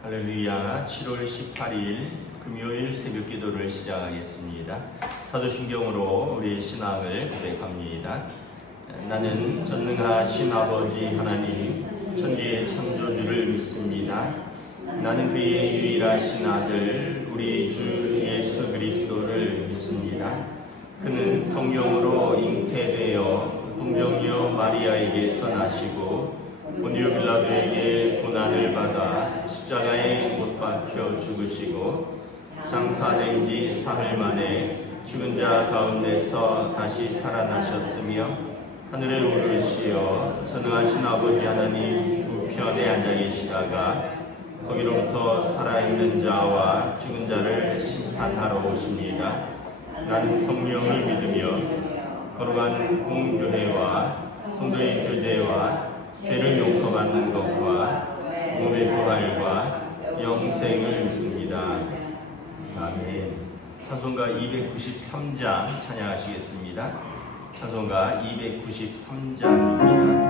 할렐루야. 7월 18일 금요일 새벽 기도를 시작하겠습니다. 사도신경으로 우리의 신앙을 고백합니다. 나는 전능하신 아버지 하나님 천지의 창조주를 믿습니다. 나는 그의 유일하신 아들 우리 주 예수 그리스도를 믿습니다. 그는 성령으로 잉태되어 동정녀 마리아에게서 나시고 본디오 빌라도에게 고난을 받아 십자가에 못 박혀 죽으시고 장사된 지 사흘 만에 죽은 자 가운데서 다시 살아나셨으며 하늘에 오르시어 전능하신 아버지 하나님 우편에 앉아 계시다가 거기로부터 살아있는 자와 죽은 자를 심판하러 오십니다. 나는 성령을 믿으며 거룩한 공교회와 성도의 교제와 죄를 용서받는 것과 몸의 부활과 영생을 믿습니다. 아멘. 찬송가 293장 찬양하시겠습니다. 찬송가 293장입니다.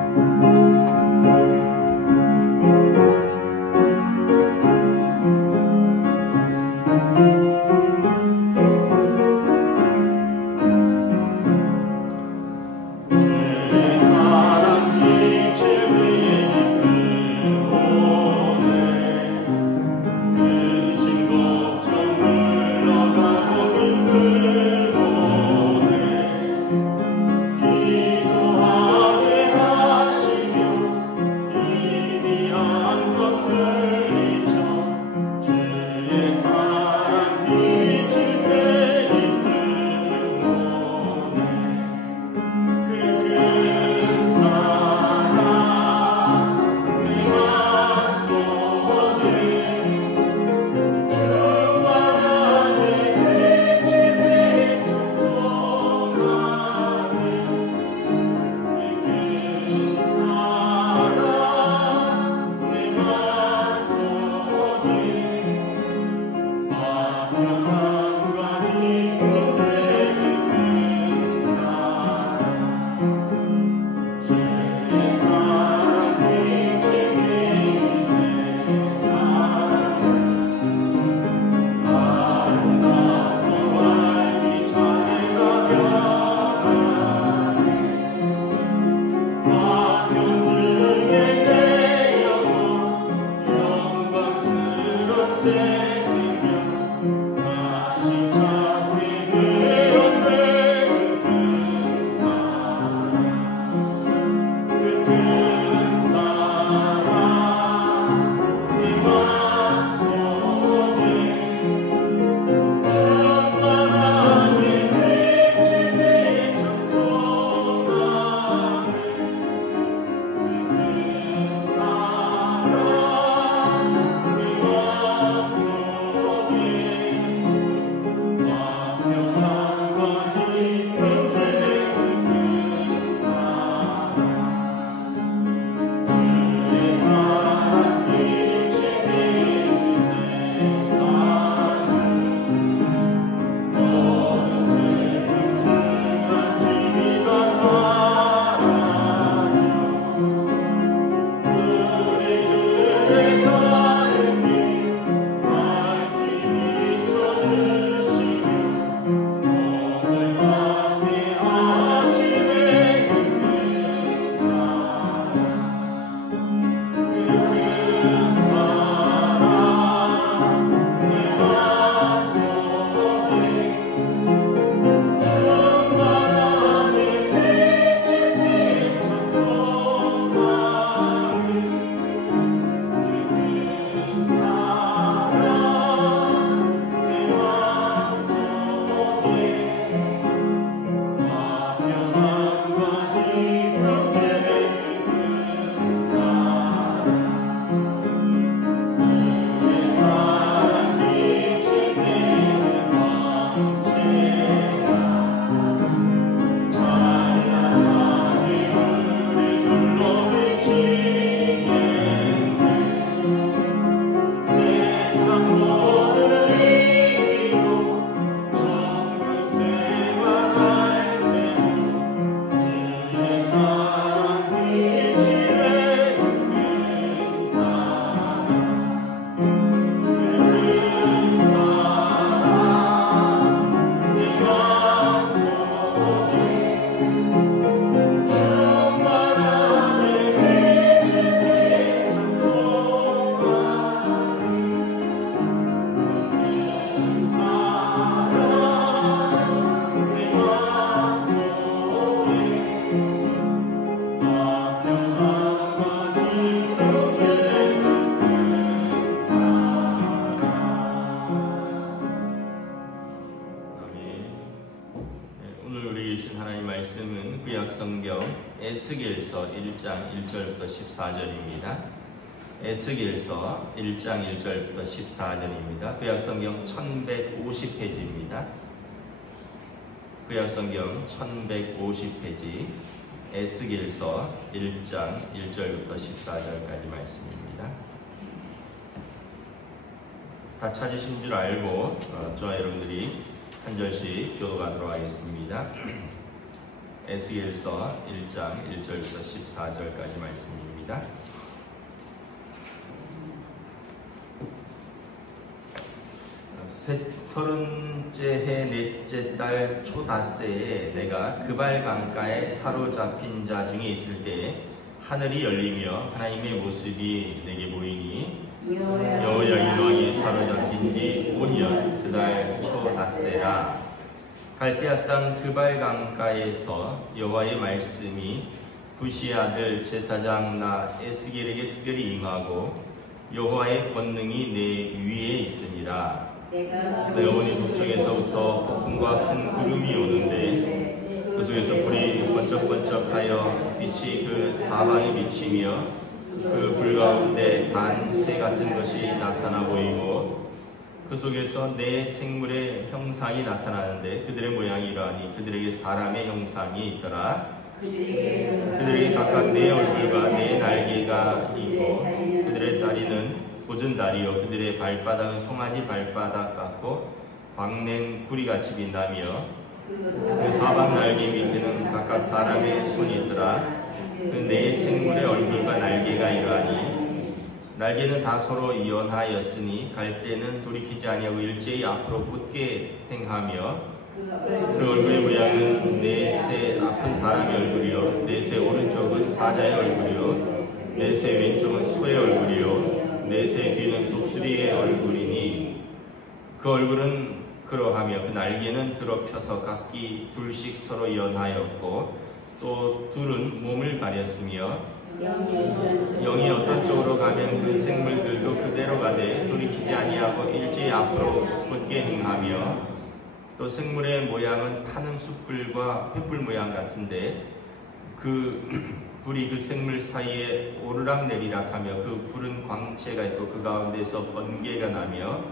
에스겔서 1장 1절부터 14절입니다. 에스겔서 1장 1절부터 14절입니다. 구약성경 1150페이지입니다. 구약성경 1150페이지 에스겔서 1장 1절부터 14절까지 말씀입니다. 다 찾으신 줄 알고 저와 여러분들이 한 절씩 교도하도록 하겠습니다. 에스겔서 1장 1절부터 14절까지 말씀입니다. 서른째 해 넷째 달 초닷새에 내가 그발 강가에 사로잡힌 자 중에 있을 때에 하늘이 열리며 하나님의 모습이 내게 보이니 여호야긴 왕이 사로잡힌 지 5년 그달 초닷새라. 갈대아 땅 그발 강가에서 여호와의 말씀이 부시 아들 제사장 나 에스겔에게 특별히 임하고 여호와의 권능이 내 위에 있으니라. 내가 보니 북쪽에서부터 폭풍과 큰 구름이 오는데 그 속에서 불이 번쩍번쩍하여 빛이 그 사방에 비치며 그 불 가운데 새 같은 것이 나타나 보이고 그 속에서 네 생물의 형상이 나타나는데 그들의 모양이 이러하니 그들에게 사람의 형상이 있더라. 그들에게 각각 네 얼굴과 네 날개가 있고 그들의 다리는 꽂은 다리요 그들의 발바닥은 송아지 발바닥 같고 광낸 구리같이 빛나며 그 사방 날개 밑에는 각각 사람의 손이 있더라. 그 네 생물의 얼굴과 날개가 이러하니 날개는 다 서로 이연하였으니 갈 때는 돌이키지 아니하고 일제히 앞으로 굳게 행하며 그 얼굴의 모양은 넷의 아픈 사람의 얼굴이요 넷의 오른쪽은 사자의 얼굴이요 넷의 왼쪽은 소의 얼굴이요 넷의 뒤는 독수리의 얼굴이니 그 얼굴은 그러하며 그 날개는 드러펴서 각기 둘씩 서로 연하였고 또 둘은 몸을 가렸으며 영이 어떤 쪽으로 가면 그 생물들도 그대로 가되 돌이키지 아니하고 일제히 앞으로 곧게 행하며 또 생물의 모양은 타는 숯불과 횃불 모양 같은데 그 불이 그 생물 사이에 오르락내리락하며 그 불은 광채가 있고 그 가운데서 번개가 나며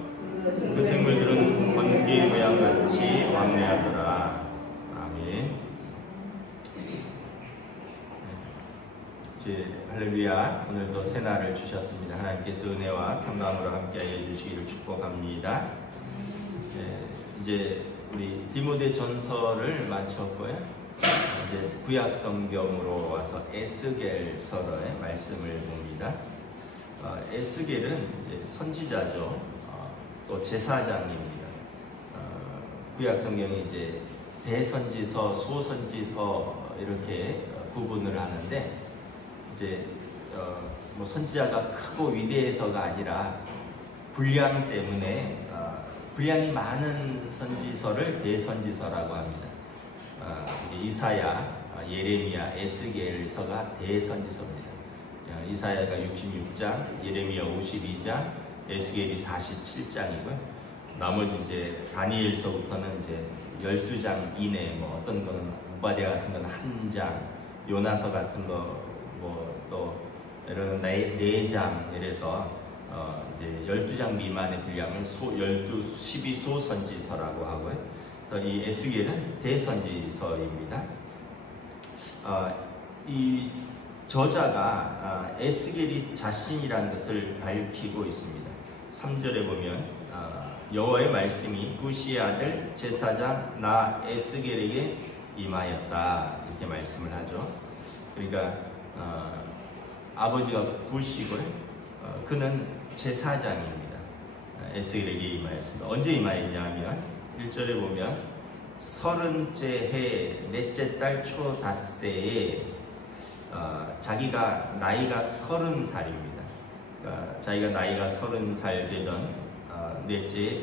그 생물들은 번개 모양 같이 왕래하더라. 아멘. 할렐루야. 오늘도 새날을 주셨습니다. 하나님께서 은혜와 평강으로 함께하여 주시기를 축복합니다. 이제 우리 디모데 전서를 마쳤고요. 이제 구약 성경으로 와서 에스겔서의 말씀을 봅니다. 에스겔은 이제 선지자죠. 또 제사장입니다. 구약 성경이 이제 대선지서, 소선지서 이렇게 구분을 하는데 이제 뭐 선지자가 크고 위대해서가 아니라 분량 때문에 분량이 많은 선지서를 대선지서라고 합니다. 이사야, 예레미야, 에스겔서가 대선지서입니다. 이사야가 66장, 예레미야 52장, 에스겔이 47장이고요. 나머지 이제 다니엘서부터는 이제 12장 이내, 뭐 어떤 거는 오바댜 같은 거는 한 장, 요나서 같은 거 뭐 또 이런 4장 이래서 이제 12장 미만의 분량을 12 선지서라고 하고요. 그래서 이 에스겔은 대선지서입니다. 이 저자가 에스겔이 자신이라는 것을 밝히고 있습니다. 3절에 보면 여호와의 말씀이 부시의 아들 제사장 나 에스겔에게 임하였다 이렇게 말씀을 하죠. 그러니까 아버지가 부시고요. 그는 제사장입니다. 에스겔에게 임하였습니다. 언제 임하였냐면 1절에 보면 서른째 해 넷째 달 초닷새에 자기가 나이가 30살입니다. 그러니까 자기가 나이가 30살 되던 넷째,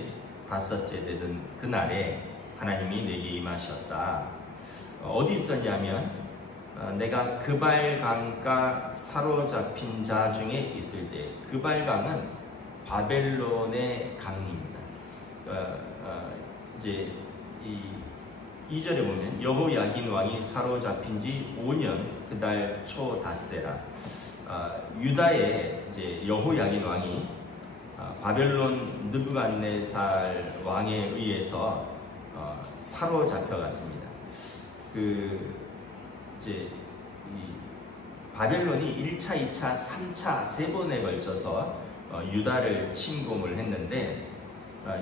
다섯째 되던 그날에 하나님이 내게 임하셨다. 어디 있었냐면 내가 그발강가 사로잡힌 자 중에 있을 때 그발강은 바벨론의 강입니다. 이제 이 2절에 보면 여호야긴 왕이 사로잡힌 지 5년 그달 초닷새라. 유다의 이제 여호야긴 왕이 바벨론 느부갓네살 왕에 의해서 사로잡혀갔습니다. 이제 바벨론이 1차, 2차, 3차 세 번에 걸쳐서 유다를 침공을 했는데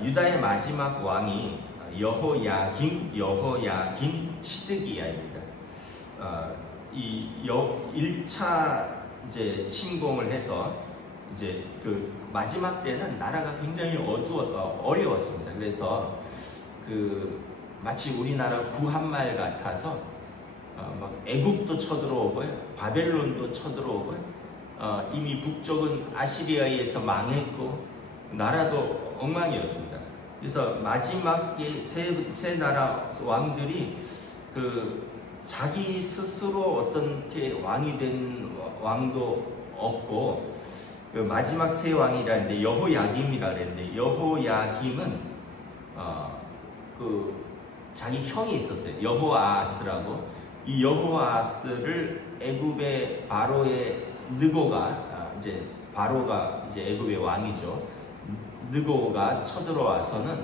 유다의 마지막 왕이 여호야긴 시드기야입니다. 이 1차 이제 침공을 해서 이제 그 마지막 때는 나라가 굉장히 어려웠습니다. 그래서 마치 우리나라 구한말 같아서 막 애굽도 쳐들어오고요, 바벨론도 쳐들어오고요, 이미 북쪽은 아시리아에 의해서 망했고 나라도 엉망이었습니다. 그래서 마지막에 세 나라 왕들이 자기 스스로 어떻게 왕이 된 왕도 없고 마지막 세 왕이라는데 여호야김이라 그랬는데 여호야김은 자기 형이 있었어요. 여호아하스라고. 이 여호아하스를 애굽의 바로의 느고가 이제 바로가 이제 애굽의 왕이죠. 느고가 쳐들어와서는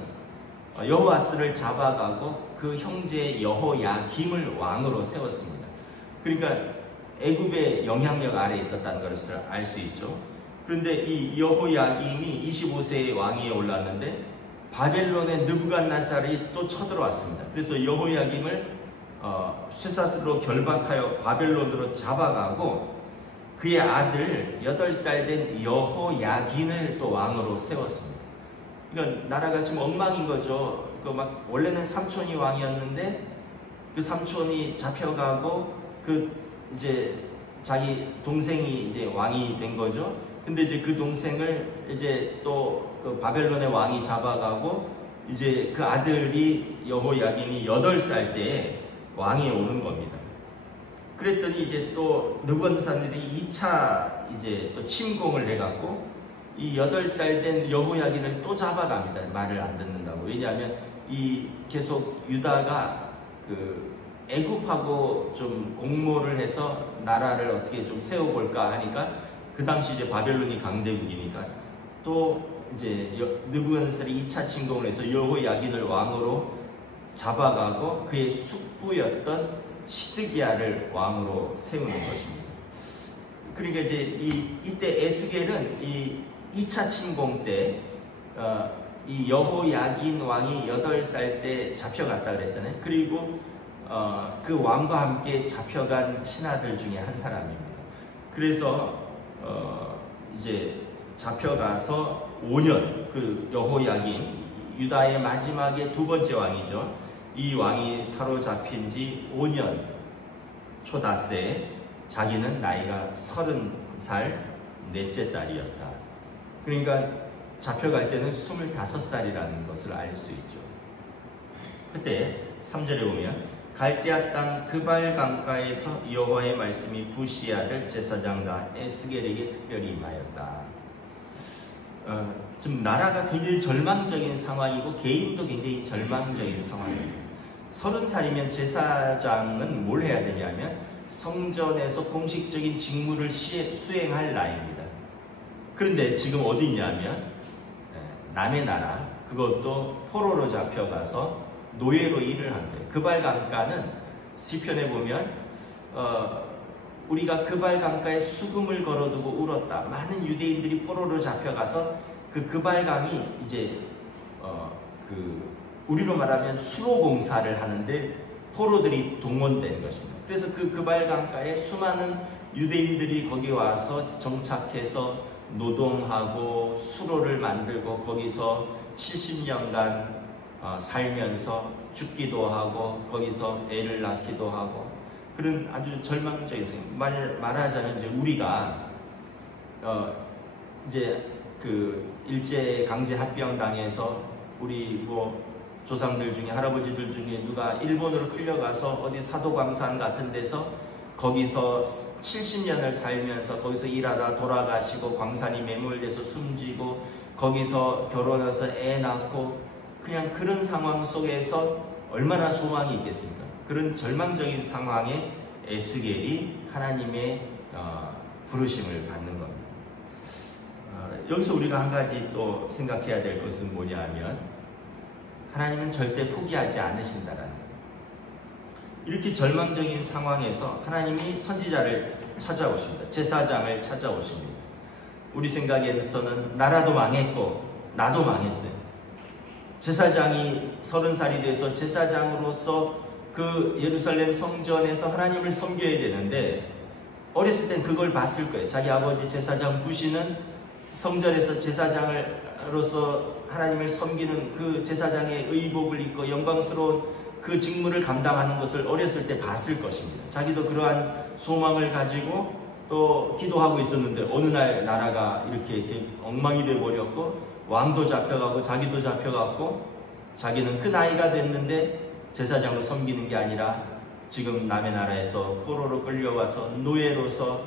여호아스를 잡아가고 그 형제 여호야김을 왕으로 세웠습니다. 그러니까 애굽의 영향력 아래에 있었다는 것을 알 수 있죠. 그런데 이 여호야김이 25세의 왕위에 올랐는데 바벨론의 느부갓네살이 또 쳐들어왔습니다. 그래서 여호야김을 쇠사슬로 결박하여 바벨론으로 잡아가고 그의 아들 8살 된 여호야긴을 또 왕으로 세웠습니다. 그러니까 나라가 지금 엉망인 거죠. 원래는 삼촌이 왕이었는데 그 삼촌이 잡혀가고 이제 자기 동생이 이제 왕이 된 거죠. 근데 이제 그 동생을 이제 또 바벨론의 왕이 잡아가고 이제 그 아들이 여호야긴이 8살 때에 왕이 오는 겁니다. 그랬더니 이제 또 느부갓네살이 2차 이제 또 침공을 해갖고 이 8살 된 여호야긴을 또 잡아갑니다. 말을 안 듣는다고. 왜냐하면 계속 유다가 애굽하고 좀 공모를 해서 나라를 어떻게 좀 세워볼까 하니까 그 당시 이제 바벨론이 강대국이니까 또 이제 느부갓네살이 2차 침공을 해서 여호야긴을 왕으로 잡아가고 그의 숙부였던 시드기야를 왕으로 세우는 것입니다. 그러니까 이제 이때 에스겔은 이 2차 침공 때 이 여호야긴 왕이 8살 때 잡혀갔다 그랬잖아요. 그리고 그 왕과 함께 잡혀간 신하들 중에 한 사람입니다. 그래서 이제 잡혀가서 5년 그 여호야긴 유다의 마지막에 두 번째 왕이죠. 이 왕이 사로잡힌 지 5년 초닷새에 자기는 나이가 30살 넷째 딸이었다. 그러니까 잡혀갈 때는 25살이라는 것을 알 수 있죠. 그때 3절에 보면 갈대아 땅 그발 강가에서 여호와의 말씀이 부시 아들 제사장 에스겔에게 특별히 임하였다. 지금 나라가 굉장히 절망적인 상황이고 개인도 굉장히 절망적인 상황입니다. 30살이면 제사장은 뭘 해야 되냐면 성전에서 공식적인 직무를 수행할 나이입니다. 그런데 지금 어디 있냐면 남의 나라, 그것도 포로로 잡혀가서 노예로 일을 하는 거예요. 그발 강가는 시편에 보면 우리가 그발 강가에 수금을 걸어두고 울었다. 많은 유대인들이 포로로 잡혀가서 그발 강이 이제 우리로 말하면 수로 공사를 하는데 포로들이 동원되는 것입니다. 그래서 그발 강가에 수많은 유대인들이 거기 와서 정착해서 노동하고 수로를 만들고 거기서 70년간 살면서 죽기도 하고 거기서 애를 낳기도 하고 그런 아주 절망적인 생각. 말하자면 이제 우리가 이제 일제 강제 합병 당해서 우리 조상들 중에 할아버지들 중에 누가 일본으로 끌려가서 어디 사도광산 같은 데서 거기서 70년을 살면서 거기서 일하다 돌아가시고 광산이 매몰돼서 숨지고 거기서 결혼해서 애 낳고 그냥 그런 상황 속에서 얼마나 소망이 있겠습니까? 그런 절망적인 상황에 에스겔이 하나님의 부르심을 받는 겁니다. 여기서 우리가 한 가지 또 생각해야 될 것은 뭐냐 하면 하나님은 절대 포기하지 않으신다라는 거예요. 이렇게 절망적인 상황에서 하나님이 선지자를 찾아오십니다. 제사장을 찾아오십니다. 우리 생각에서는 나라도 망했고 나도 망했어요. 제사장이 30살이 돼서 제사장으로서 그 예루살렘 성전에서 하나님을 섬겨야 되는데 어렸을 땐 그걸 봤을 거예요. 자기 아버지 제사장 부시는 성전에서 제사장으로서 하나님을 섬기는 그 제사장의 의복을 입고 영광스러운 그 직무를 감당하는 것을 어렸을 때 봤을 것입니다. 자기도 그러한 소망을 가지고 또 기도하고 있었는데 어느 날 나라가 이렇게 엉망이 되어버렸고 왕도 잡혀가고 자기도 잡혀갔고 자기는 그 나이가 됐는데 제사장으로 섬기는 게 아니라 지금 남의 나라에서 포로로 끌려와서 노예로서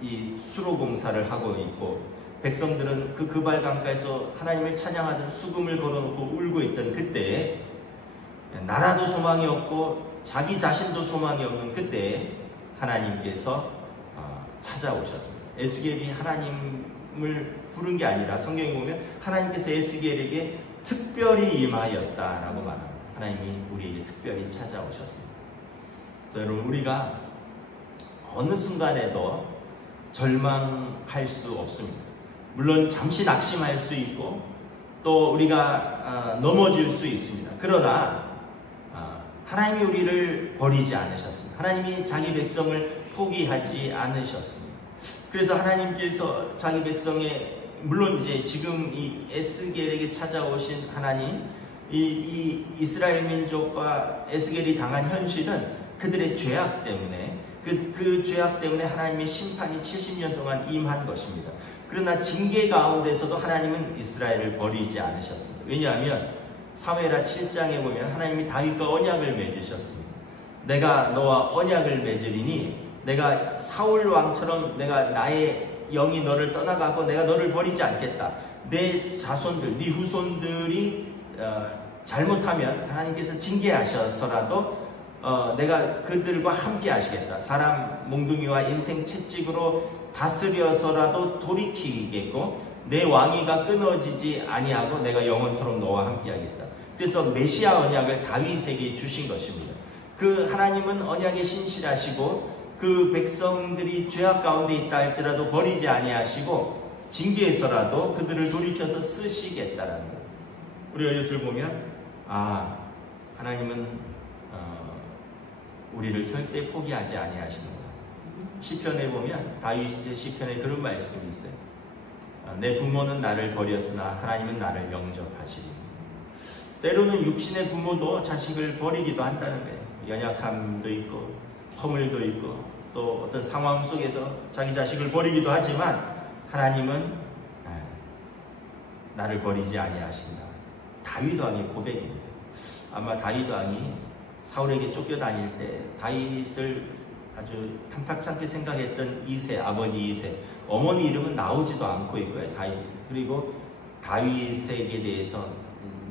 이 수로공사를 하고 있고 백성들은 그 그발 강가에서 하나님을 찬양하던 수금을 걸어놓고 울고 있던 그때에 나라도 소망이 없고 자기 자신도 소망이 없는 그때에 하나님께서 찾아오셨습니다. 에스겔이 하나님을 부른 게 아니라 성경에 보면 하나님께서 에스겔에게 특별히 임하였다라고 말합니다. 하나님이 우리에게 특별히 찾아오셨습니다. 그래서 여러분 우리가 어느 순간에도 절망할 수 없습니다. 물론 잠시 낙심할 수 있고 또 우리가 넘어질 수 있습니다. 그러나 하나님이 우리를 버리지 않으셨습니다. 하나님이 자기 백성을 포기하지 않으셨습니다. 그래서 하나님께서 자기 백성의 물론 이제 지금 이 에스겔에게 찾아오신 하나님 이 이스라엘 민족과 에스겔이 당한 현실은 그들의 죄악 때문에 그 죄악 때문에 하나님의 심판이 70년 동안 임한 것입니다. 그러나 징계 가운데서도 하나님은 이스라엘을 버리지 않으셨습니다. 왜냐하면 사무엘하 7장에 보면 하나님이 다윗과 언약을 맺으셨습니다. 내가 너와 언약을 맺으리니 내가 사울 왕처럼 내가 나의 영이 너를 떠나가고 내가 너를 버리지 않겠다. 내 자손들, 네 후손들이 잘못하면 하나님께서 징계하셔서라도 내가 그들과 함께 하시겠다. 사람 몽둥이와 인생 채찍으로 다스려서라도 돌이키겠고 내 왕위가 끊어지지 아니하고 내가 영원토록 너와 함께 하겠다. 그래서 메시아 언약을 다윗에게 주신 것입니다. 그 하나님은 언약에 신실하시고 그 백성들이 죄악 가운데 있다 할지라도 버리지 아니하시고 징계해서라도 그들을 돌이켜서 쓰시겠다라는 거예요. 우리가 이것을 보면 하나님은 우리를 절대 포기하지 아니하시는구나. 시편에 보면 다윗의 시편에 그런 말씀이 있어요. 내 부모는 나를 버렸으나 하나님은 나를 영접하시리. 때로는 육신의 부모도 자식을 버리기도 한다는 거예요. 연약함도 있고 허물도 있고 또 어떤 상황 속에서 자기 자식을 버리기도 하지만 하나님은 나를 버리지 아니하신다. 다윗 왕의 고백입니다. 아마 다윗 왕이 사울에게 쫓겨다닐 때 다윗을 아주 탐탁찮게 생각했던 이세, 아버지 이세, 어머니 이름은 나오지도 않고 있고요. 다윗. 그리고 다윗에게 대해서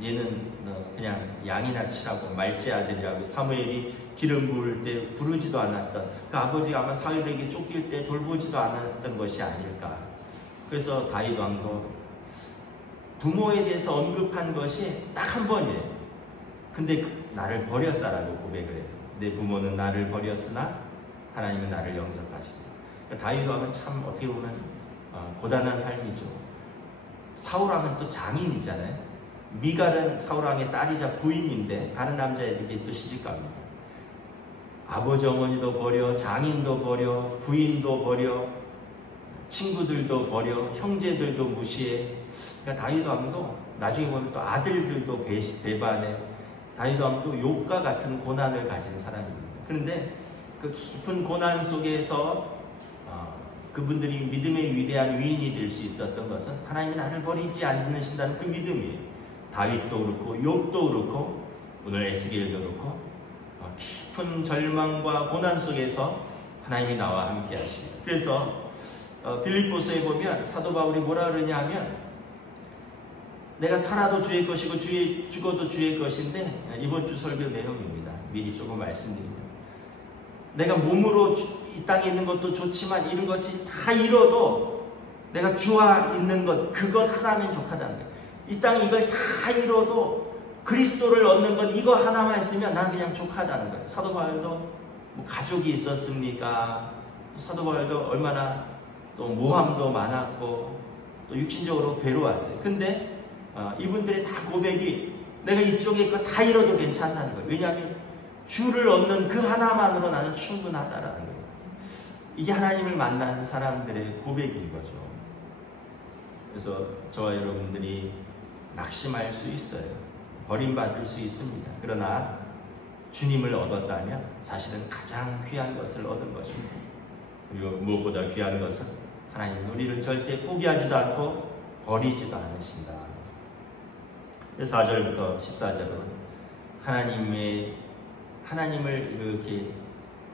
얘는 그냥 양이나 치라고 말제 아들이라고 사무엘이 기름 부을 때 부르지도 않았던 그 아버지가 아마 사울에게 쫓길 때 돌보지도 않았던 것이 아닐까. 그래서 다윗 왕도 부모에 대해서 언급한 것이 딱 한 번이에요. 근데 나를 버렸다라고 고백을 해요. 내 부모는 나를 버렸으나 하나님은 나를 영접하시다. 그러니까 다윗 왕은 참 어떻게 보면 고단한 삶이죠. 사울 왕은 또 장인이잖아요. 미갈은 사울 왕의 딸이자 부인인데 다른 남자에게 또 시집갑니다. 아버지 어머니도 버려, 장인도 버려, 부인도 버려, 친구들도 버려, 형제들도 무시해. 그러니까 다윗 왕도 나중에 보면 또 아들들도 배반해. 다윗 왕도 욥과 같은 고난을 가진 사람입니다. 그런데 그 깊은 고난 속에서 그분들이 믿음의 위대한 위인이 될 수 있었던 것은 하나님이 나를 버리지 않으신다는 그 믿음이에요. 다윗도 그렇고 욥도 그렇고 오늘 에스겔도 그렇고 깊은 절망과 고난 속에서 하나님이 나와 함께 하십니다. 그래서 빌립보서에 보면 사도 바울이 뭐라 그러냐 하면 내가 살아도 주의 것이고 죽어도 주의 것인데 이번 주 설교 내용입니다. 미리 조금 말씀드립니다. 내가 몸으로 이 땅에 있는 것도 좋지만 이런 것이 다 잃어도 내가 주와 있는 것, 그것 하나면 족하다는 거예요. 이 땅에 이걸 다 잃어도 그리스도를 얻는 것, 이거 하나만 있으면 난 그냥 족하다는 거예요. 사도 바울도 뭐 가족이 있었습니까? 또 사도 바울도 얼마나 또 모함도 많았고 또 육신적으로 괴로웠어요. 근데 이분들의 다 고백이 내가 이쪽에 거 다 잃어도 괜찮다는 거예요. 왜냐하면 주를 얻는 그 하나만으로 나는 충분하다라는 거예요. 이게 하나님을 만난 사람들의 고백인 거죠. 그래서 저와 여러분들이 낙심할 수 있어요. 버림받을 수 있습니다. 그러나 주님을 얻었다면 사실은 가장 귀한 것을 얻은 것입니다. 그리고 무엇보다 귀한 것은 하나님은 우리를 절대 포기하지도 않고 버리지도 않으신다. 4절부터 14절은 하나님을 이렇게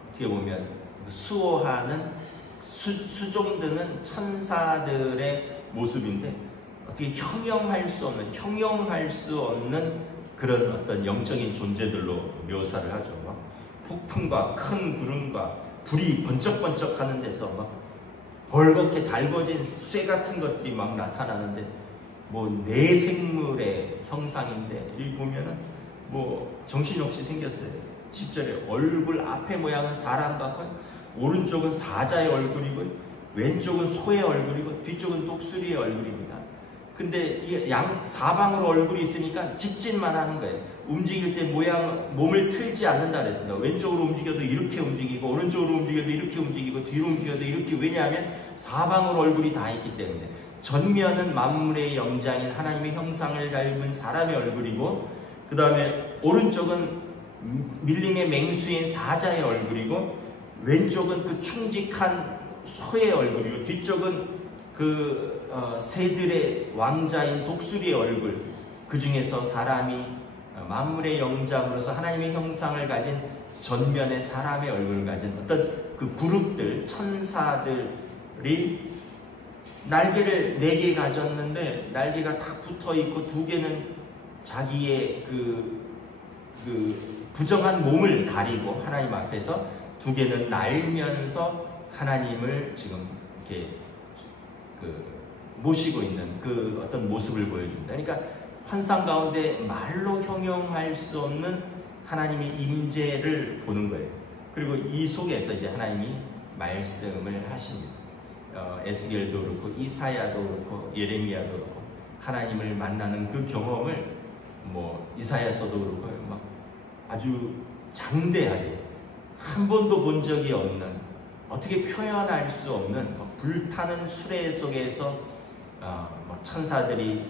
어떻게 보면 수호하는 수종드는 천사들의 모습인데 어떻게 형용할 수 없는 그런 어떤 영적인 존재들로 묘사를 하죠. 막 폭풍과 큰 구름과 불이 번쩍번쩍하는 데서 막 벌겋게 달궈진 쇠 같은 것들이 막 나타나는데 뭐 내생물의 형상인데 여기 보면은 뭐 정신없이 생겼어요. 10절에 얼굴 앞에 모양은 사람 같고 오른쪽은 사자의 얼굴이고 왼쪽은 소의 얼굴이고 뒤쪽은 독수리의 얼굴입니다. 근데 이 사방으로 얼굴이 있으니까 직진만 하는 거예요. 움직일 때 몸을 틀지 않는다 그랬습니다. 왼쪽으로 움직여도 이렇게 움직이고 오른쪽으로 움직여도 이렇게 움직이고 뒤로 움직여도 이렇게. 왜냐하면 사방으로 얼굴이 다 있기 때문에. 전면은 만물의 영장인 하나님의 형상을 닮은 사람의 얼굴이고 그 다음에 오른쪽은 밀림의 맹수인 사자의 얼굴이고 왼쪽은 그 충직한 소의 얼굴이고 뒤쪽은 그 새들의 왕자인 독수리의 얼굴. 그 중에서 사람이 만물의 영장으로서 하나님의 형상을 가진 전면의 사람의 얼굴을 가진 어떤 그 그룹들, 천사들이 날개를 4개 가졌는데 날개가 다 붙어 있고 2개는 자기의 그 부정한 몸을 가리고 하나님 앞에서 2개는 날면서 하나님을 지금 이렇게 모시고 있는 그 어떤 모습을 보여줍니다. 그러니까 환상 가운데 말로 형용할 수 없는 하나님의 임재를 보는 거예요. 그리고 이 속에서 이제 하나님이 말씀을 하십니다. 에스겔도 그렇고 이사야도 그렇고 예레미야도 그렇고 하나님을 만나는 그 경험을 뭐 이사야서도 그렇고 막 아주 장대하게 한 번도 본 적이 없는 어떻게 표현할 수 없는 불타는 수레 속에서 막 천사들이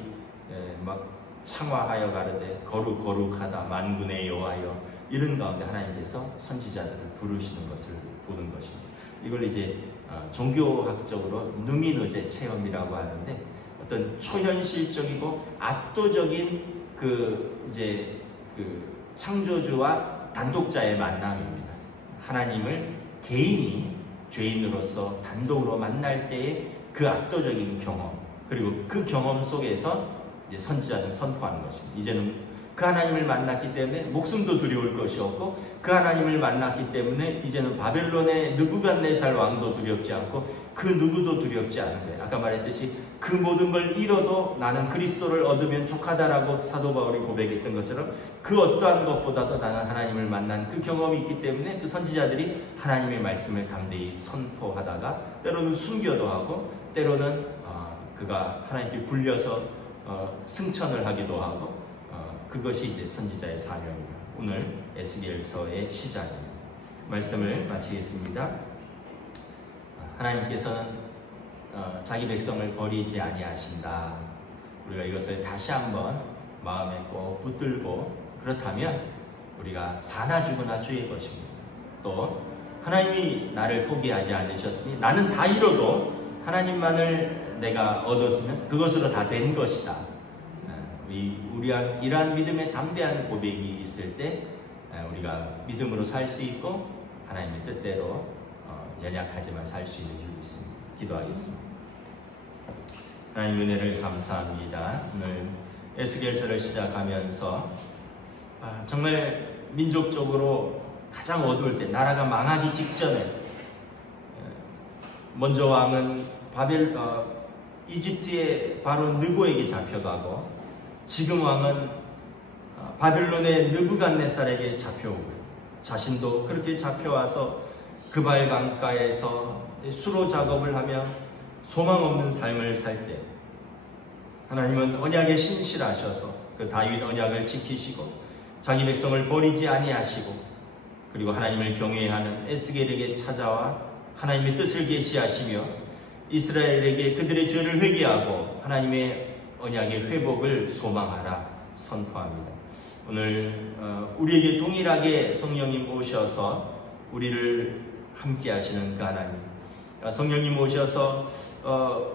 막 창화하여 가르되 거룩 거룩하다 만군의 여호와여 이런 가운데 하나님께서 선지자들을 부르시는 것을 보는 것입니다. 이걸 이제 종교학적으로 누미노제 체험이라고 하는데 어떤 초현실적이고 압도적인 그 창조주와 단독자의 만남입니다. 하나님을 개인이 죄인으로서 단독으로 만날 때의 그 압도적인 경험, 그리고 그 경험 속에서 이제 선지자는 선포하는 것입니다. 이제는 그 하나님을 만났기 때문에 목숨도 두려울 것이 없고 그 하나님을 만났기 때문에 이제는 바벨론의 느부갓네살 왕도 두렵지 않고 그 누구도 두렵지 않은 거예요. 아까 말했듯이 그 모든 걸 잃어도 나는 그리스도를 얻으면 족하다라고 사도 바울이 고백했던 것처럼 그 어떠한 것보다도 나는 하나님을 만난 그 경험이 있기 때문에 그 선지자들이 하나님의 말씀을 담대히 선포하다가 때로는 숨겨도 하고 때로는 그가 하나님께 불려서 승천을 하기도 하고 그것이 이제 선지자의 사명입니다. 오늘 에스겔서의 시작입니다. 말씀을 마치겠습니다. 하나님께서는 자기 백성을 버리지 아니하신다. 우리가 이것을 다시 한번 마음에 꼭 붙들고 그렇다면 우리가 사나 죽으나 주의 것입니다. 또 하나님이 나를 포기하지 않으셨으니 나는 다 잃어도 하나님만을 내가 얻었으면 그것으로 다 된 것이다. 이러한 믿음의 담대한 고백이 있을 때 우리가 믿음으로 살 수 있고 하나님의 뜻대로 연약하지만 살 수 있는 줄 믿습니다. 기도하겠습니다. 하나님 은혜를 감사합니다. 오늘 에스겔서를 시작하면서 정말 민족적으로 가장 어두울 때, 나라가 망하기 직전에 먼저 왕은 이집트의 바로 느고에게 잡혀가고, 지금 왕은 바벨론의 느부갓네살에게 잡혀오고, 자신도 그렇게 잡혀와서 그발 강가에서 수로 작업을 하며 소망 없는 삶을 살 때, 하나님은 언약에 신실하셔서 그 다윗 언약을 지키시고 자기 백성을 버리지 아니하시고, 그리고 하나님을 경외하는 에스겔에게 찾아와 하나님의 뜻을 계시하시며 이스라엘에게 그들의 죄를 회개하고 하나님의 언약의 회복을 소망하라 선포합니다. 오늘 우리에게 동일하게 성령님 오셔서 우리를 함께 하시는 그 하나님, 성령님 오셔서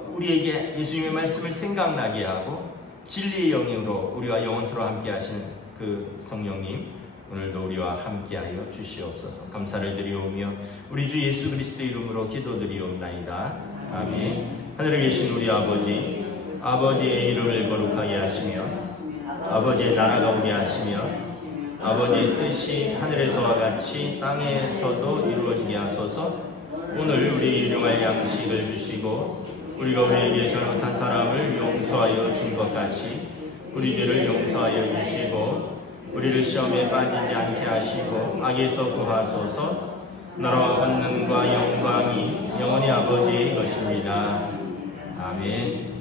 우리에게 예수님의 말씀을 생각나게 하고 진리의 영으로 우리와 영원토록 함께 하시는 그 성령님, 오늘도 우리와 함께하여 주시옵소서. 감사를 드리오며 우리 주 예수 그리스도 이름으로 기도드리옵나이다. 아멘. 하늘에 계신 우리 아버지, 아버지의 이름을 거룩하게 하시며 아버지의 나라가 오게 하시며 아버지의 뜻이 하늘에서와 같이 땅에서도 이루어지게 하소서. 오늘 우리 일용할 양식을 주시고 우리가 우리에게 잘못한 사람을 용서하여 준 것 같이 우리 죄를 용서하여 주시고 우리를 시험에 빠지지 않게 하시고 악에서 구하소서. 나라와 권능과 영광이 영원히 아버지의 것입니다. 아멘.